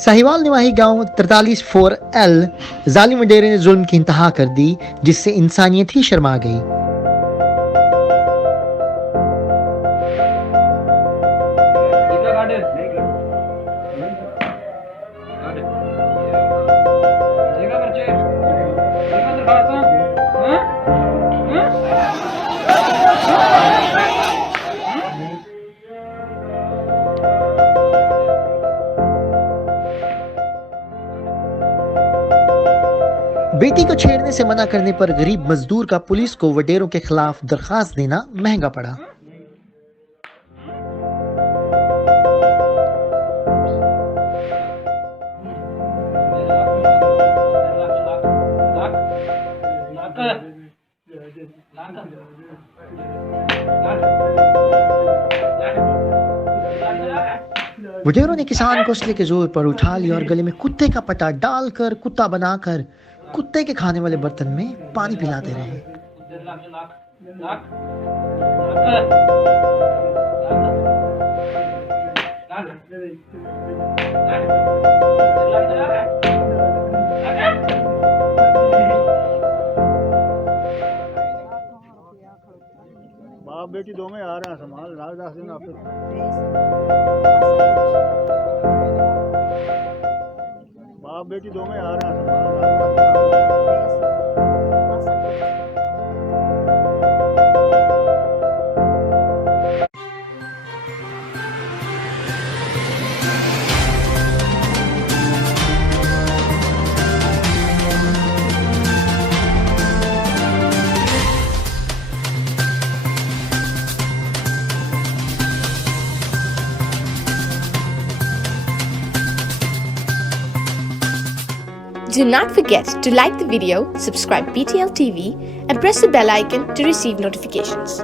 साहिवाल निवाही गांव 43-4L जालिम वडेरे ने जुल्म की इंतहा कर दी, जिससे इंसानियत ही शर्मा गई। बेटी को छेड़ने से मना करने पर गरीब मजदूर का पुलिस को वडेरों के खिलाफ दरखास्त देना महंगा पड़ा। वडेरों ने किसान को असले के जोर पर उठा लिया और गले में कुत्ते का पट्टा डालकर कुत्ता बनाकर कुत्ते के खाने वाले बर्तन में पानी पिलाते रहे। बाप बेटी दो में आ रहा है संभाल राजदास दिन आप बाप बेटी दो में आ रहा है Do not forget to like the video, subscribe BTL TV and press the bell icon to receive notifications.